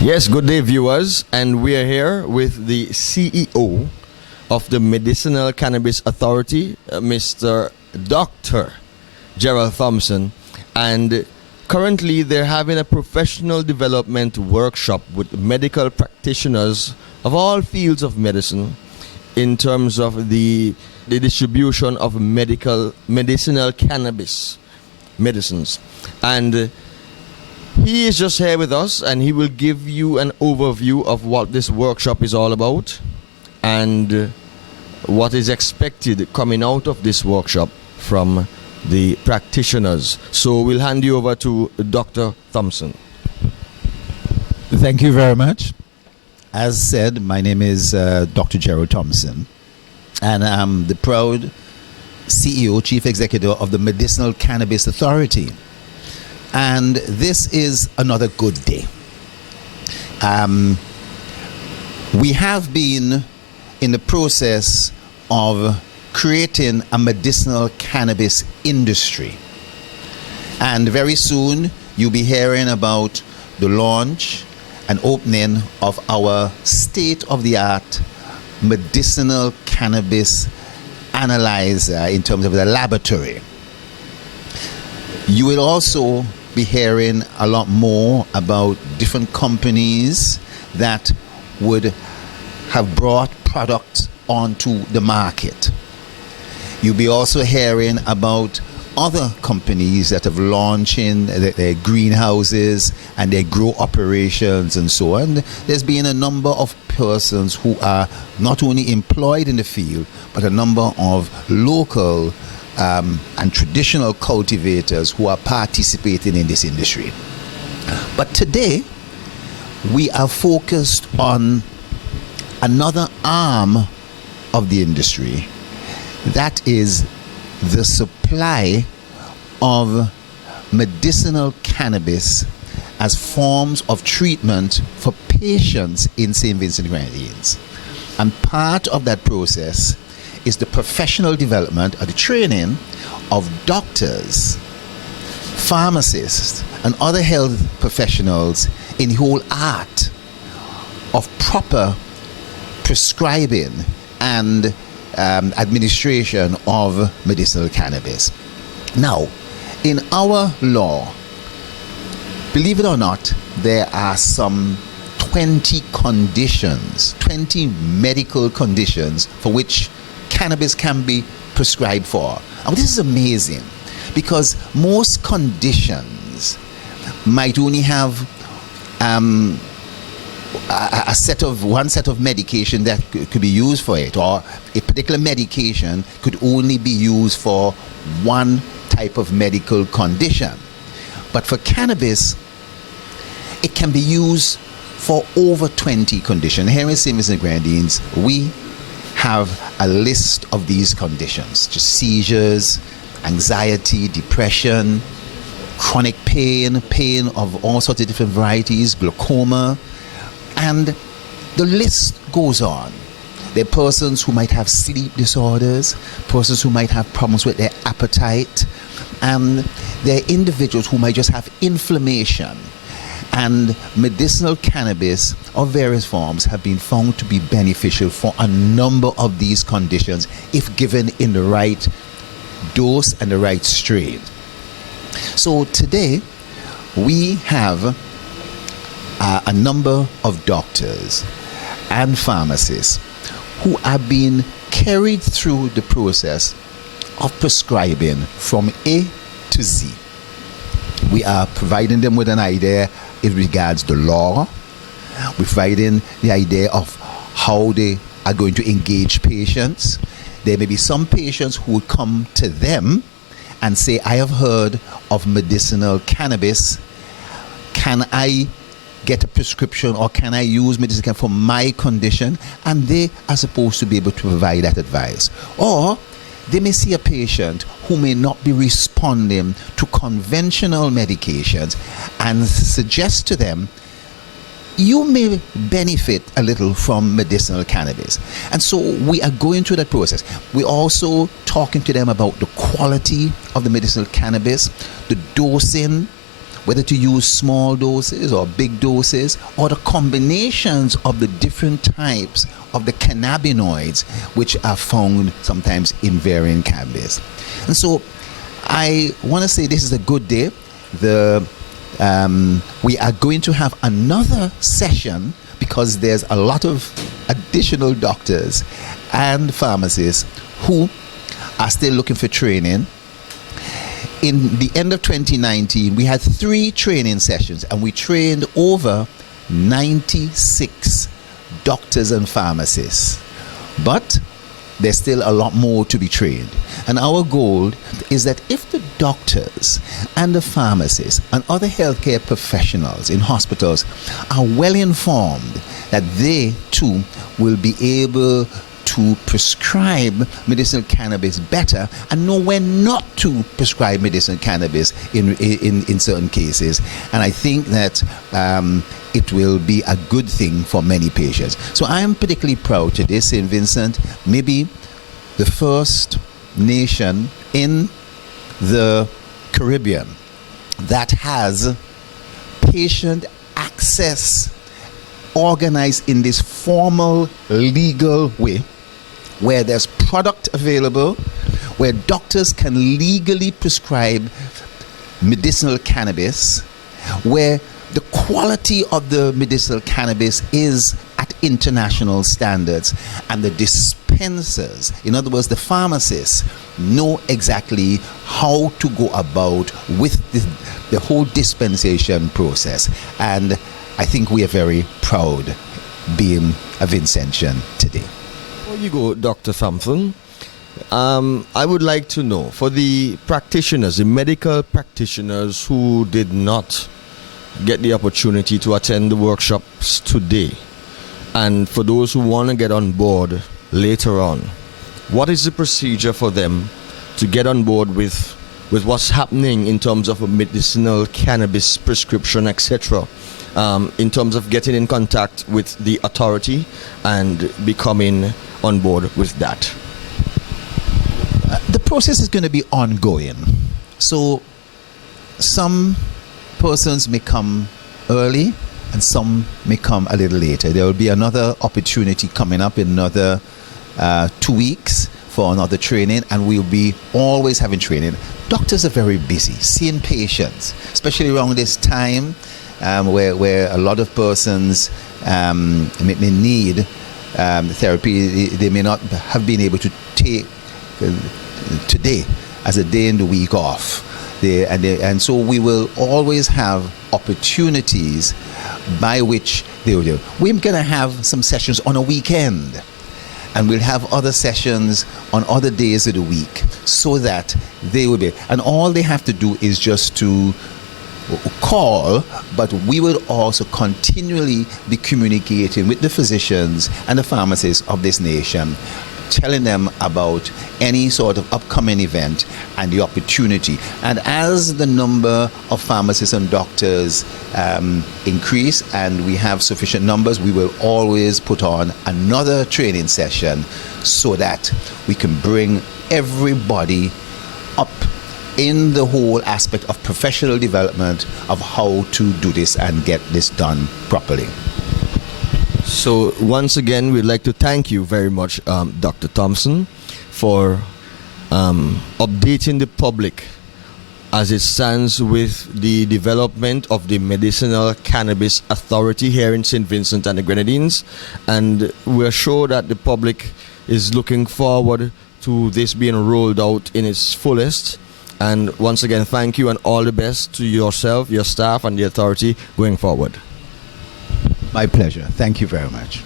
Yes, good day, viewers, and we are here with the CEO of the Medicinal Cannabis Authority, Mr. Dr. Gerald Thompson, and currently they're having a professional development workshop with medical practitioners of all fields of medicine in terms of the distribution of medicinal cannabis medicines. And he is just here with us, and he will give you an overview of what this workshop is all about and what is expected coming out of this workshop from the practitioners. So we'll hand you over to Dr. Thompson. Thank you very much. As said, my name is Dr. Gerald Thompson, and I'm the proud CEO, Chief Executive of the Medicinal Cannabis Authority. And this is another good day. We have been in the process of creating a medicinal cannabis industry. And very soon you'll be hearing about the launch and opening of our state-of-the-art medicinal cannabis analyzer in terms of the laboratory. You will also be hearing a lot more about different companies that would have brought products onto the market. You'll be also hearing about other companies that have launched in their greenhouses and their grow operations and so on. There's been a number of persons who are not only employed in the field, but a number of local and traditional cultivators who are participating in this industry. But today, we are focused on another arm of the industry, that is the supply of medicinal cannabis as forms of treatment for patients in St. Vincent and Grenadines. And part of that process is the professional development or the training of doctors, pharmacists, and other health professionals in the whole art of proper prescribing and administration of medicinal cannabis. Now, in our law, believe it or not, there are some 20 conditions, 20 medical conditions for which cannabis can be prescribed for. And this is amazing because most conditions might only have one set of medication that could be used for it, or a particular medication could only be used for one type of medical condition. But for cannabis, it can be used for over 20 conditions. Here in St. Vincent and Grenadines, we have a list of these conditions: just seizures, anxiety, depression, chronic pain of all sorts of different varieties, glaucoma, and the list goes on. There are persons who might have sleep disorders, persons who might have problems with their appetite, and there are individuals who might just have inflammation. And medicinal cannabis of various forms have been found to be beneficial for a number of these conditions if given in the right dose and the right strain. So today we have a number of doctors and pharmacists who are being carried through the process of prescribing from A to Z. We are providing them with an idea in regards to law. We're providing the idea of how they are going to engage patients. There may be some patients who would come to them and say, I have heard of medicinal cannabis. Can I get a prescription, or can I use medicinal cannabis for my condition? And they are supposed to be able to provide that advice. Or they may see a patient who may not be responding to conventional medications and suggest to them, you may benefit a little from medicinal cannabis. And so we are going through that process. We're also talking to them about the quality of the medicinal cannabis, the dosing, whether to use small doses or big doses, or the combinations of the different types of the cannabinoids which are found sometimes in varying cannabis. And so I want to say this is a good day. We are going to have another session because there's a lot of additional doctors and pharmacists who are still looking for training. In the end of 2019, we had 3 training sessions and we trained over 96 doctors and pharmacists. But there's still a lot more to be trained. And our goal is that if the doctors and the pharmacists and other healthcare professionals in hospitals are well informed, that they too will be able to prescribe medicinal cannabis better and know when not to prescribe medicinal cannabis in certain cases. And I think that it will be a good thing for many patients. So I am particularly proud today, St. Vincent, maybe the first nation in the Caribbean that has patient access organized in this formal legal way, where there's product available, where doctors can legally prescribe medicinal cannabis, where the quality of the medicinal cannabis is at international standards, and the dispensers, in other words the pharmacists, know exactly how to go about with the whole dispensation process. And I think we are very proud being a Vincentian today. Before you go, Dr. Thompson, I would like to know, for the practitioners, the medical practitioners who did not get the opportunity to attend the workshops today, and for those who want to get on board later on, what is the procedure for them to get on board with what's happening in terms of a medicinal cannabis prescription, etc., in terms of getting in contact with the authority and becoming on board with that? The process is going to be ongoing. So some persons may come early and some may come a little later. There will be another opportunity coming up in another 2 weeks for another training, and we'll be always having training. Doctors are very busy seeing patients, especially around this time where a lot of persons may need therapy. They may not have been able to take today as a day in the week off. And so we will always have opportunities by which they will do. We're going to have some sessions on a weekend, and we'll have other sessions on other days of the week, so that they will be, and all they have to do is just to call, but we will also continually be communicating with the physicians and the pharmacists of this nation, telling them about any sort of upcoming event and the opportunity. And as the number of pharmacists and doctors increase and we have sufficient numbers, we will always put on another training session so that we can bring everybody up in the whole aspect of professional development of how to do this and get this done properly. So once again, we'd like to thank you very much, Dr. Thompson, for updating the public as it stands with the development of the Medicinal Cannabis Authority here in St. Vincent and the Grenadines. And we're sure that the public is looking forward to this being rolled out in its fullest. And once again, thank you and all the best to yourself, your staff, and the authority going forward. My pleasure. Thank you very much.